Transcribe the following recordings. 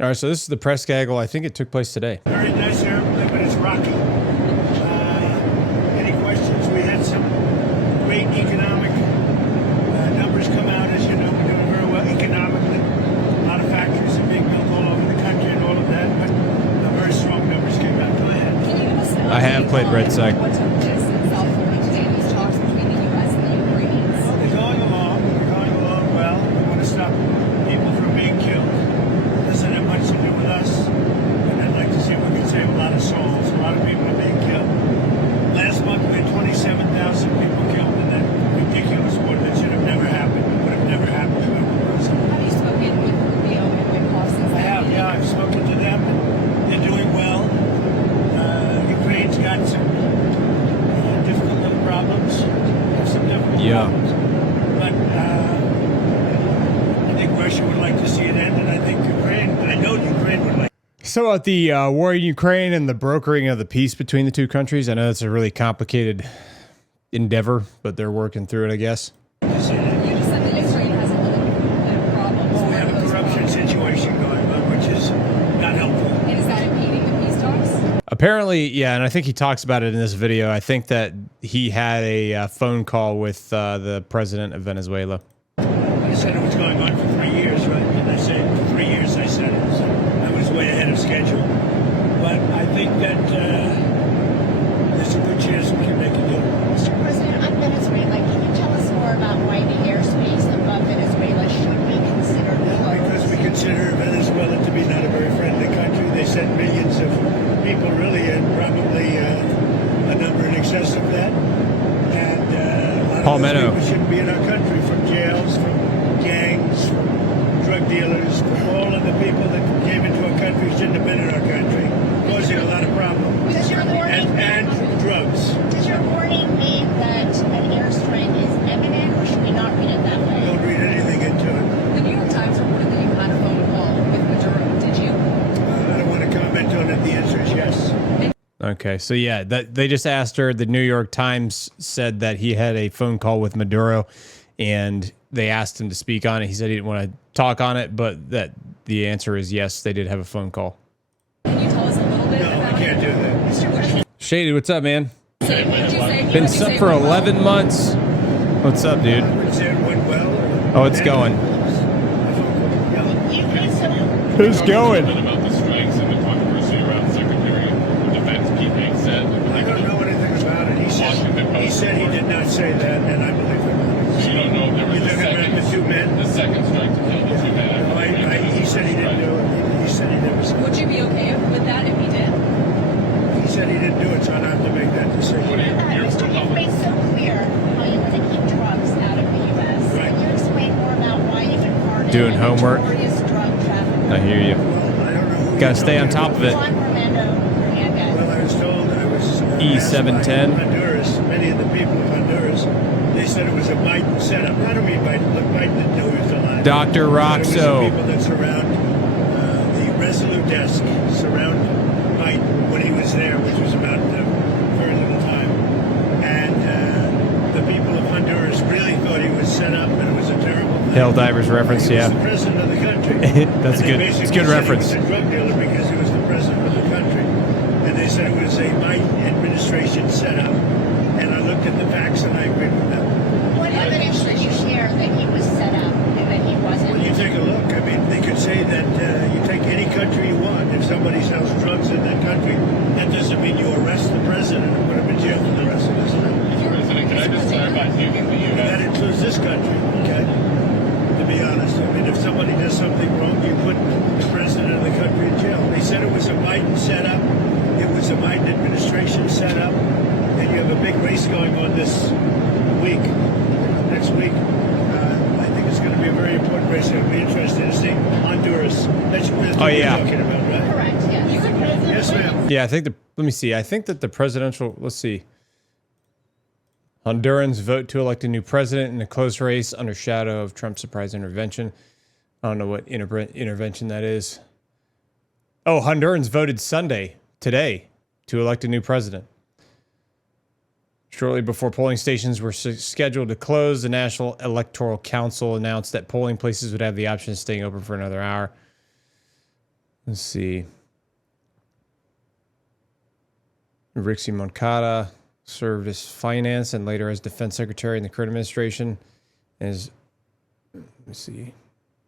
All right, so this is the press gaggle. I think it took place today. Very nice airplane, but it's rocky. Any questions? We had some great economic numbers come out. As you know, we're doing very well economically. A lot of factories are being built all over the country and all of that, but very strong numbers came out. Go ahead. Can you give us an I have played Red Sec. What took place in South Florida today, these talks between the U.S. and the Ukrainians? Well, they're going along. They're going along well. We want to stop people from being killed. It doesn't have much to do with us. And I'd like to see if we can save a lot of souls. A lot of people are being killed. Last month we had 27,000 people killed in that ridiculous war that should have never happened. It would have never happened if it was. Have you spoken with Rubio and Witkoff since I have, yeah. I've spoken to them. They're doing well. Ukraine's got some difficult little problems. Some difficult problems. But I think Russia would like to see it end, and I think I know Ukraine would like. So about the war in Ukraine and the brokering of the peace between the two countries, I know it's a really complicated endeavor, but they're working through it, I guess. You just said that Ukraine has a little bit of problems. Well, we have a corruption situation going on, which is not helpful. And is that impeding the peace talks? Apparently, yeah, and I think he talks about it in this video. I think that he had a phone call with the president of Venezuela. I said it was going on for 3 years, right? And I said 3 years. I said it, so I was way ahead of schedule. But I think that there's a good chance we can make a deal. Mr. President, on Venezuela, can you tell us more about why the airspace above Venezuela should be considered closed? Because we consider Venezuela to be not a very friendly country. They sent millions of people, really, and probably a number in excess of that. And a lot of those people shouldn't be in our country, from jails, from gangs, from drug dealers, from all of the people that came into our country shouldn't have been in our country, causing a lot of problems. Does your warning And drugs. Does your warning mean that an airstrike is imminent, or should we not read it that way? Don't read anything into it. The New York Times reported that you had a phone call with Maduro. Did you? I don't want to comment on it. The answer is yes. Okay, so yeah, they just asked her. The New York Times said that he had a phone call with Maduro, and they asked him to speak on it. He said he didn't want to talk on it, but that the answer is yes, they did have a phone call. Can you tell us a little bit No, about I can't do that. Mr. President? Shady, what's up, man? Been Been sub for 11 months. What's up, dude? I would say it went well. Oh, it's going. You think so? Who's going? About the strikes and the controversy around Secretary of Defense Pete Hegseth. I don't know anything about it. He said he did not say that, and I believe him. So you don't know if there was You're a talking about second, the two men? the second strike to kill the two men. No, he said he didn't do it. He said he never said Would you be okay with that if he did? it. He said he didn't do it, so I don't have to make that decision. What do you, your Mr. You've made so clear how you want to keep drugs out of the U.S. Right. Can you explain more about why you've been pardoned Doing homework. notorious drug trafficker? I hear you. Well, I don't know. who Gotta you're stay on talking top of it. Juan Orlando Hernandez. Well, I was told I was E710. asked by Honduras, many of the people of Honduras, they said it was a Biden setup. I don't mean Biden. Look, Biden didn't know he was alive. Dr. But it was Roxo. the people that surround the Resolute desk, surround Biden when he was there, which was about very little time. And the people of Honduras really thought he was set up, and it was a terrible thing. Helldivers reference, He was yeah. the president of the country. That's And they good. It's basically good said reference. He was a drug dealer because he was the president of the country. And they said it was a Biden administration setup. And I looked at the facts and I agreed with them. What evidence did you share that he was set up and that he wasn't? Well, you take a look. I mean, they could say that you take any country you want. If somebody sells drugs in that country, that doesn't mean you arrest the president and put him in jail for the rest of his life. Mr. President, can I just clarify, do you think the That U.S. includes this country, okay? To be honest, I mean, if somebody does something wrong, you put the president of the country in jail. They said it was a Biden setup. It was a Biden administration setup. And you have a big race going on this week, next week. I think it's going to be a very important race. It'll be interesting to see Honduras. That's what Oh, yeah. you're talking about, right? Correct, yes. Yes, ma'am. Yeah, I think let me see. I think that the presidential, let's see. Hondurans vote to elect a new president in a close race under shadow of Trump's surprise intervention. I don't know what intervention that is. Oh, Hondurans voted today, to elect a new president. Shortly before polling stations were scheduled to close, the National Electoral Council announced that polling places would have the option of staying open for another hour. Let's see. Rixie Moncada served as finance and later as defense secretary in the current administration. As let's see,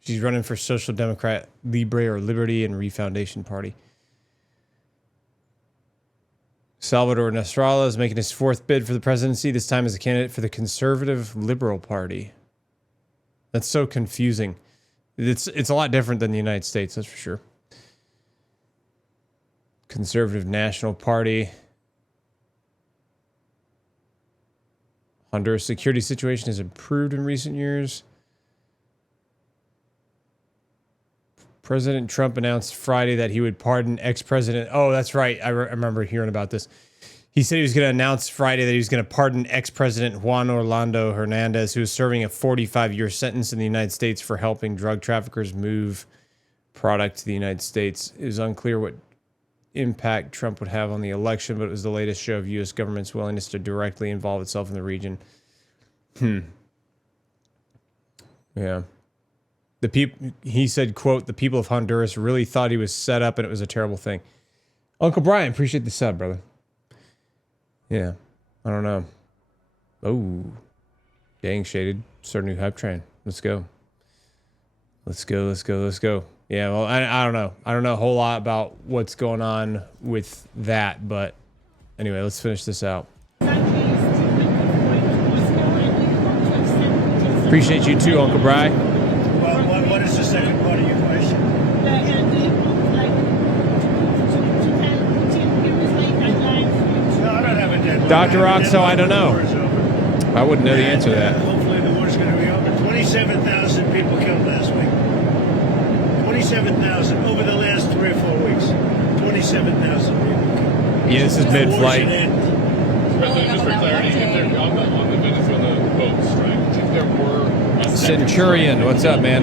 she's running for Social Democrat Libre or Liberty and Refoundation Party. Salvador Nasrallah is making his fourth bid for the presidency, this time as a candidate for the Conservative Liberal Party. That's so confusing. It's a lot different than the United States, that's for sure. Conservative National Party. Honduras security situation has improved in recent years. President Trump announced Friday that he would pardon ex-president. Oh, that's right. I remember hearing about this. He said he was going to announce Friday that he was going to pardon ex-president Juan Orlando Hernandez, who is serving a 45-year sentence in the United States for helping drug traffickers move product to the United States. It was unclear what impact Trump would have on the election, but it was the latest show of U.S. government's willingness to directly involve itself in the region. Yeah. The people, he said, quote, the people of Honduras really thought he was set up and it was a terrible thing. Uncle Brian, appreciate the sub, brother. Yeah. I don't know. Oh. Dang, Shaded. Start a new hype train. Let's go. Let's go, let's go, let's go. Yeah, well, I don't know. I don't know a whole lot about what's going on with that, but anyway, let's finish this out. Appreciate you too, Uncle Bry. Well, what is the second part of your question? No, I don't have a deadline. Dr. Roxo, I don't know. I wouldn't know the answer to that. Hopefully the war's going to be over. 27,000 people killed last week. 27,000 over the last 3 or 4 weeks. 27,000 people killed. Yeah, this is mid-flight. President, just for clarity, if they're on the Venezuela boat strike, if there were a Centurion, what's up, man?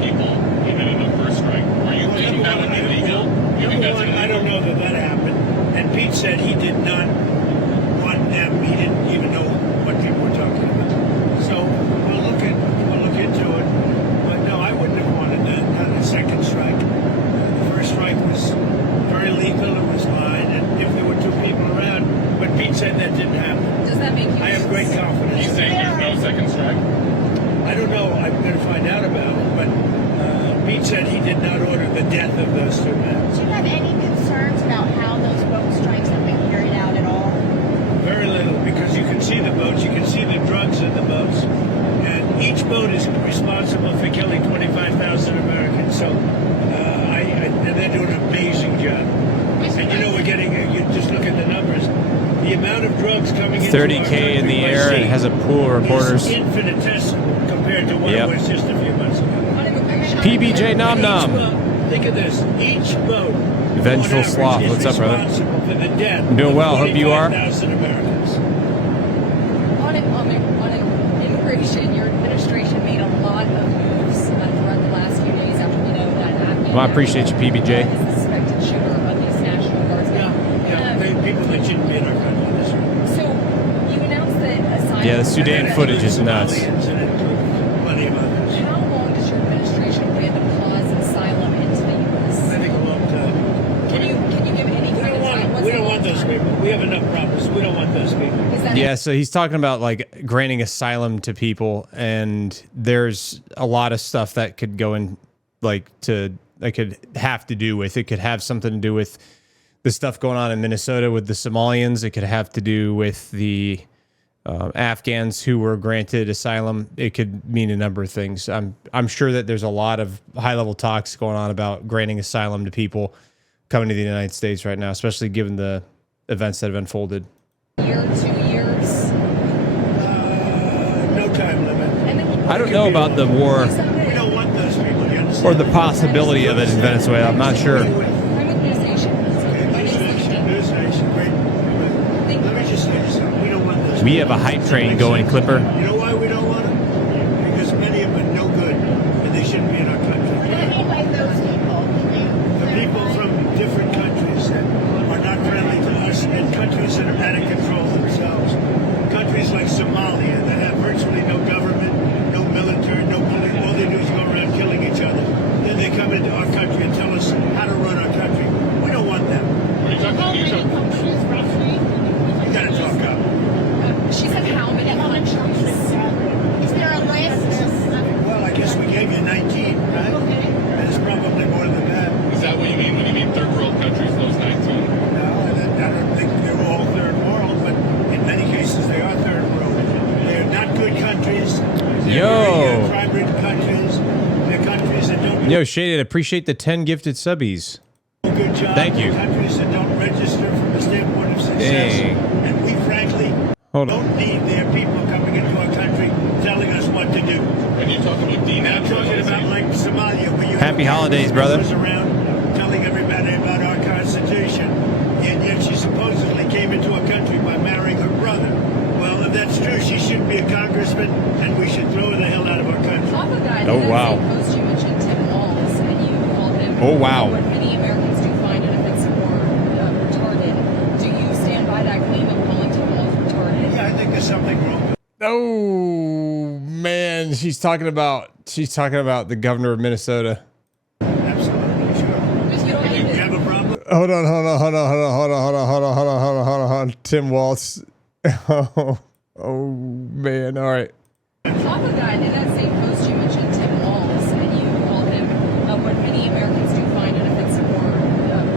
people even in the first strike, are you thinking that would be legal? You think that's illegal? I don't know that happened. And Pete said he did not want them. He didn't even know what people were talking about. So we'll look into it. But no, I wouldn't have wanted that. Not a second strike. The first strike was very lethal. It was fine. And if there were 2 people around, but Pete said that didn't happen. Does that make you? I have great confidence. You saying there's no second strike? I don't know. I'm going to find out about it. But Pete said he did not order the death of those 2 men. Do you have any concerns about how those boat strikes have been carried out at all? Very little, because you can see the boats, you can see the drugs in the boats, and each boat is responsible for killing 25,000 Americans. So, and they're doing an amazing job. And you know, we're getting, you just look at the numbers, the amount of drugs coming in. 30K in the air and it has a pool of reporters. Is infinitesimal compared to what it was just a few months ago. PBJ Nom Nom. Think of this, each boat. Vengeful Sloth, what's up, brother? I'm doing well, hope you are. Americans. On immigration, your administration made a lot of moves throughout the last few days after we know that Afghan. Well, I appreciate you, PBJ. Is the suspected shooter of these National Guards. People that shouldn't be in our country. So you announced that asylum. Yeah, the Sudan footage is nuts. Plenty of others. How long does your administration plan to pause asylum into the U.S.? I think a long time. Can you give any kind of time? We don't want those people. We have enough problems. We don't want those people. Is that Yeah, so he's talking about like granting asylum to people, and there's a lot of stuff that could go in, like that could have to do with, it could have something to do with the stuff going on in Minnesota with the Somalians. It could have to do with the Afghans who were granted asylum. It could mean a number of things. I'm sure that there's a lot of high-level talks going on about granting asylum to people coming to the United States right now, especially given the events that have unfolded. year, 2 years? No time limit. And then I don't know about the war We don't want those people. You understand? or the possibility of it in Venezuela. I'm not sure. I'm with News Nation. News Nation, great. Let me just say this. We don't want those We people. have a hype train going, Clipper. You know why we don't want them? Because many of them are no good, and they shouldn't be in our What do you country. mean by those people? The people from different countries that are not friendly to us, and countries that are out of control themselves. Countries like Somalia that have virtually no government, no military, no police. All they do is go around killing each other. Then they come into our country and tell us how Yo, Shaded, appreciate the 10 gifted subbies. Good job. Thank you. Countries that don't register from the standpoint of success. Dang. And we frankly don't need their people coming into our country telling us what to do. And you talk about I'm talking about like Somalia, where you Happy holidays, brother. was around telling everybody about our Constitution, and yet she supposedly came into our country by marrying her brother. Well, if that's true, she shouldn't be a congressman, and we should throw her the hell out of our country. Top of that, Oh, in that wow. same post you mentioned Tim Walz, and you called him. Oh, wow. What many Americans do find offensive or retarded. Do you stand by that claim of calling Tim Walz retarded? Yeah, I think there's something wrong with it. Oh man, she's talking about the governor of Minnesota. Absolutely, sure. Because you don't You even. have a problem? Hold on. Tim Waltz. Oh man. All right. Top of that, in that same post you mentioned Tim Walz, and you called him what many Americans do find offensive or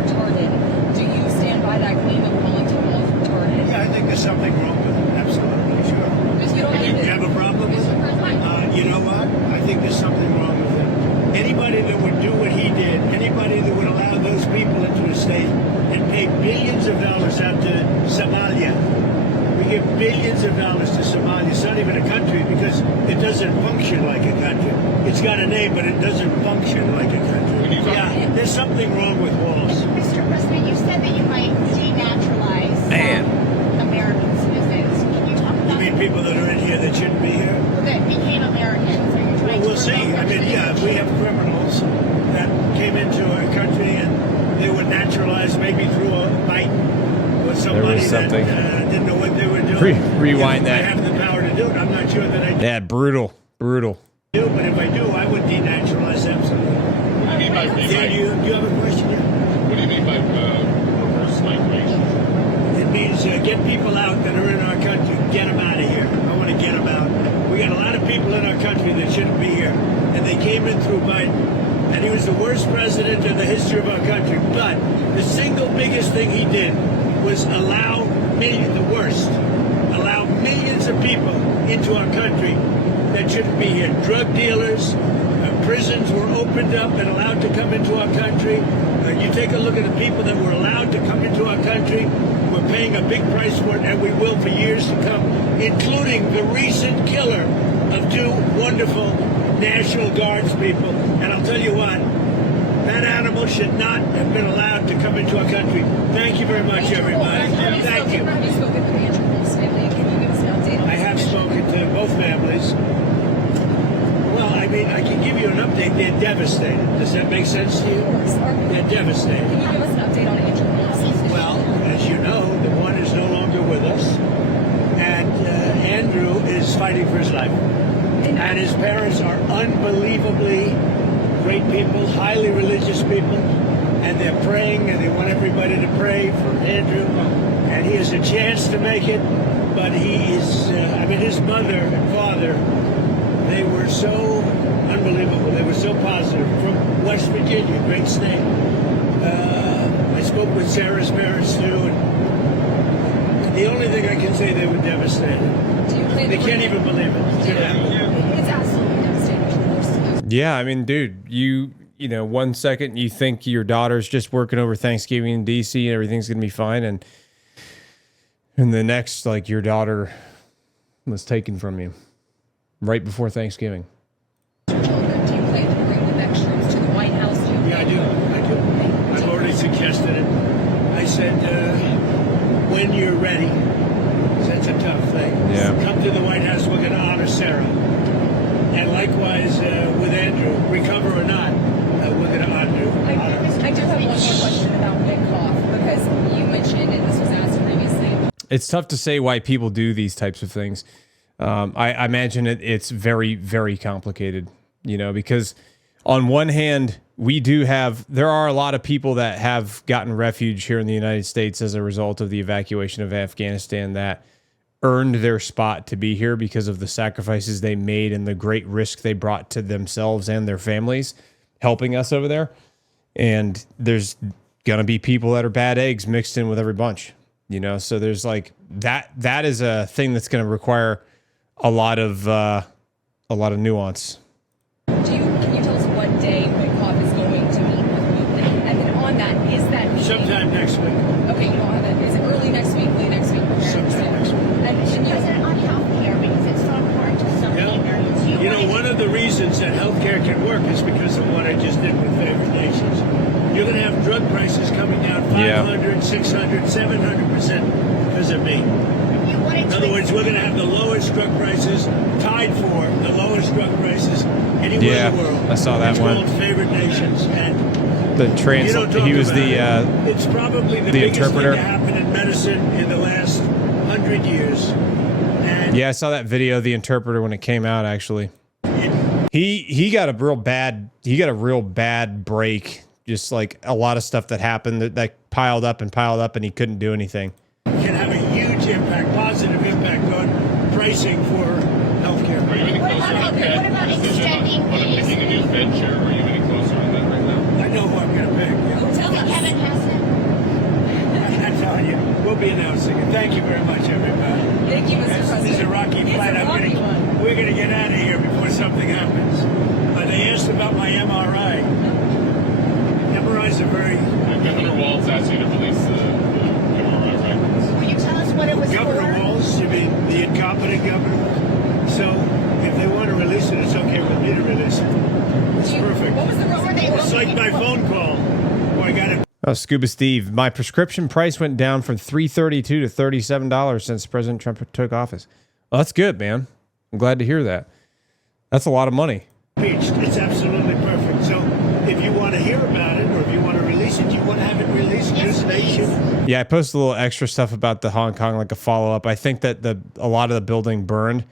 retarded. Do you stand by that claim of calling Tim Walz retarded? Yeah, I think there's something wrong with it. Absolutely, sure. Because you don't You even. have a problem with it? You know what? I think there's something wrong with it. Anybody that would do what he did, anybody that would allow those people into a state and pay billions of dollars out to Somalia. We give billions of dollars to Somalia. It's not even a country because it doesn't function like a country. It's got a name, but it doesn't function like a country. Yeah, there's something wrong with Walls. Mr. President, you said that you might denaturalize American citizens. Can you talk You about mean people that are in here that shouldn't be here? that became Americans? Are you Well, trying we'll to see. revoke I their mean, yeah, if we have criminals that came into our country and they were naturalized maybe through a bite or somebody something. that didn't know what they were doing. Rewind If that. I have the power to do it. I'm not sure that I Yeah, brutal. do, but if I do, I would denaturalize absolutely. What do you mean by Yeah, do you have a question here? What do you mean by reverse migration? It means get people out that are in our country. Get them out of here. I want to get them out. We got a lot of people in our country that shouldn't be here, and they came in through Biden. And he was the worst president in the history of our country. But the single biggest thing he did was allow millions of people into our country that shouldn't be here. Drug dealers, prisons were opened up and allowed to come into our country. You take a look at the people that were allowed to come into our country. We're paying a big price for it, and we will for years to come, including the recent killer of two wonderful National Guards people. And I'll tell you what, that animal should not have been allowed to come into our country. Thank you very much, everybody. Thank you. Have you spoken with Andrew Wolf's family? Can you give us an update on I this have issue? spoken to both families. Well, I mean, I can give you an update. They're devastated. Does that make sense to you? Of course. They're devastated. Can you give us an update on Andrew Wolf's? Well, as you know, the one is no longer with us, and Andrew is fighting for his life. And his parents are unbelievably great people, highly religious people, and they're praying, and they want everybody to pray for Andrew. And he has a chance to make it, but he is, his mother and father, they were so unbelievable. They were so positive. From West Virginia, great state. I spoke with Sarah's parents too, and the only thing I can say, they were devastated. Do you plan They to can't even believe it. It's absolutely devastating, of course. Yeah, I mean, dude, you know, 1 second you think your daughter's just working over Thanksgiving in DC and everything's gonna be fine, and the next, like, your daughter was taken from you right before Thanksgiving. Children, do you plan to bring the next troops to the White House? Yeah, I do. I've already suggested it. I said, when you're ready, 'cause that's a tough thing. Yeah. Come to the White House. We're going to honor Sarah. And likewise with Andrew, recover or not, we're going to honor. I do have one more question about Nick Koff, because you mentioned, and this was asked previously. It's tough to say why people do these types of things. I imagine it's very, very complicated, you know, because on one hand, there are a lot of people that have gotten refuge here in the United States as a result of the evacuation of Afghanistan that earned their spot to be here because of the sacrifices they made and the great risk they brought to themselves and their families helping us over there. And there's going to be people that are bad eggs mixed in with every bunch, you know? So there's like that is a thing that's going to require a lot of nuance. Can you tell us what day Nick Koff Sometime next week. Okay, you don't have it. Is it early next week, late next week? Sometime next week. And you, President, on healthcare, because it's so important to so many Americans. You know, one of the reasons that healthcare can work is because of what I just did with favored nations. You're going to have drug prices coming down 500, 600, 700% because of me. In other words, we're going to have the lowest drug prices, tied for the lowest drug prices anywhere in the world. I saw that it's one. Called favored nations, and The you don't talk he was about the it. It's probably the biggest interpreter. thing to happen in medicine in the last 100 years. And yeah, I saw that video of the interpreter when it came out. Actually, he got a real bad break. Just like a lot of stuff that happened that piled up, and he couldn't do anything. can have a huge impact, positive impact on pricing for healthcare. Are you any closer on that? What about extending on these? picking a new Fed chair? Are you any closer on that right now? I know who I'm going to pick. tell us. Kevin Hassan. I'm telling you, we'll be announcing it. Thank you very much, everybody. Thank you, Mr. This President. is a rocky It's flight. a rocky one. We're going to get out of here before something happens. They asked about my MRI. MRIs are very... Governor Walz asked you to release the MRI records. Will you tell us what it was Governor for? Walz, you mean the incompetent governor? So if they want to release it, it's okay with me to release it. It's perfect. What was the What were they It's like my phone call where I got it. Oh, Scuba Steve, my prescription price went down from $332 to $37 since President Trump took office. Well, that's good, man. I'm glad to hear that. That's a lot of money. Impeached. It's absolutely perfect. So if you want to hear about it or if you want to release it, you want to have it released, Yes, News Nation. Yeah, I posted a little extra stuff about the Hong Kong, like a follow up. I think that a lot of the building burned,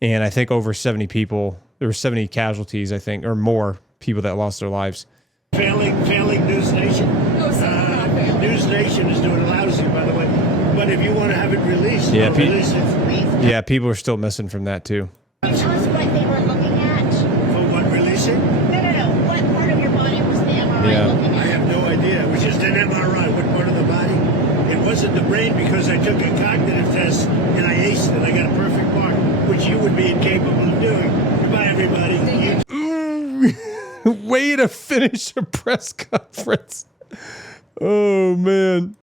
and I think over 70 people, there were 70 casualties, I think, or more people that lost their lives. Failing News Nation. No, it's not failing. News Nation is doing lousy, by the way. But if you want to have it released, Yeah, I'll release it. Please. Yeah, people are still missing from that too. Can you tell us what they were looking at? For what releasing? No. What part of your body was the MRI Yeah. looking I at? have no idea. It was just an MRI. What part of the body? It wasn't the brain because I took a cognitive test and I aced it. I got a perfect mark, which you would be incapable of doing. Goodbye, everybody. Way to finish a press conference. Oh, man.